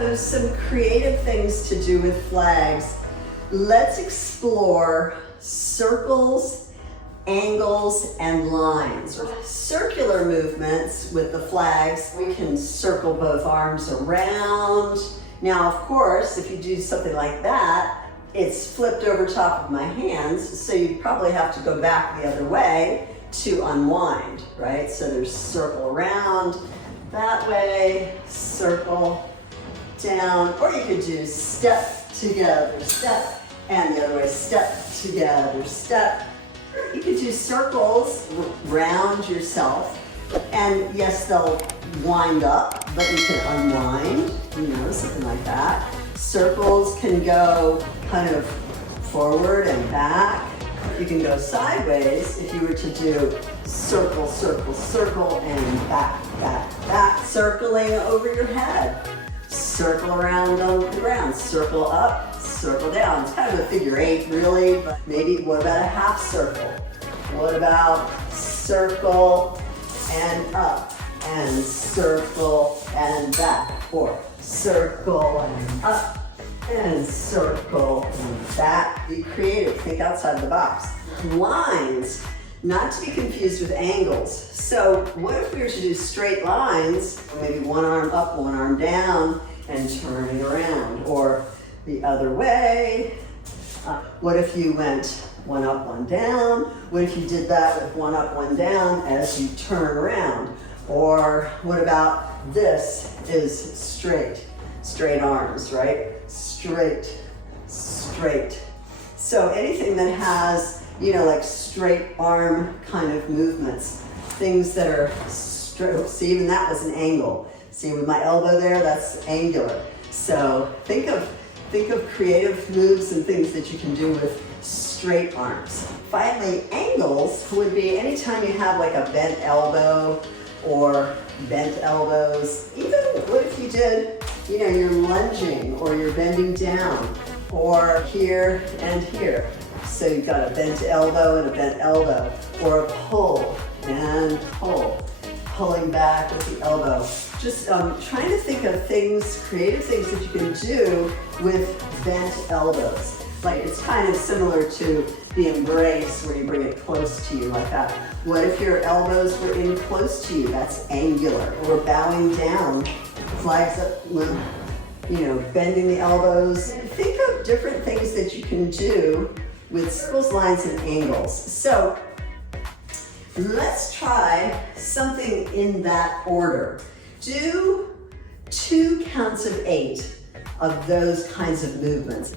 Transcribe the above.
There's some creative things to do with flags. Let's explore circles, angles, and lines. Circular movements with the flags. We can circle both arms around. Now, of course, if you do something like that, it's flipped over top of my hands, so you'd probably have to go back the other way to unwind, right? So there's circle around that way, circle down, or you could do step together, step, and the other way, step together, step. You could do circles round yourself, and yes, they'll wind up, but you can unwind, you know, something like that. Circles can go kind of forward and back. You can go sideways if you were to do circle, circle, circle, and back, back, back. Circling over your head. Circle around on the ground. Circle up, circle down. It's kind of a figure eight, really, but maybe what about a half circle? What about circle and up, and circle and back, or circle and up, and circle and back. Be creative, think outside the box. Lines, not to be confused with angles. So what if we were to do straight lines, maybe one arm up, one arm down, and turn it around, or the other way? What if you went one up, one down? What if you did that with one up, one down as you turn around? Or what about this is straight? Straight arms, right? Straight, straight. So anything that has, you know, like straight arm kind of movements, things that are straight. See, even that was an angle. See, with my elbow there, that's angular. So think of creative moves and things that you can do with straight arms. Finally, angles would be anytime you have like a bent elbow or bent elbows. Even what if you did, you know, you're lunging or you're bending down, or here and here. So you've got a bent elbow and a bent elbow, or a pull and pull, pulling back with the elbow. Just trying to think of things, creative things that you can do with bent elbows. Like it's kind of similar to the embrace where you bring it close to you like that. What if your elbows were in close to you? That's angular. Or bowing down, flags up, you know, bending the elbows. Think of different things that you can do with circles, lines, and angles. So let's try something in that order. Do 2 counts of 8 of those kinds of movements.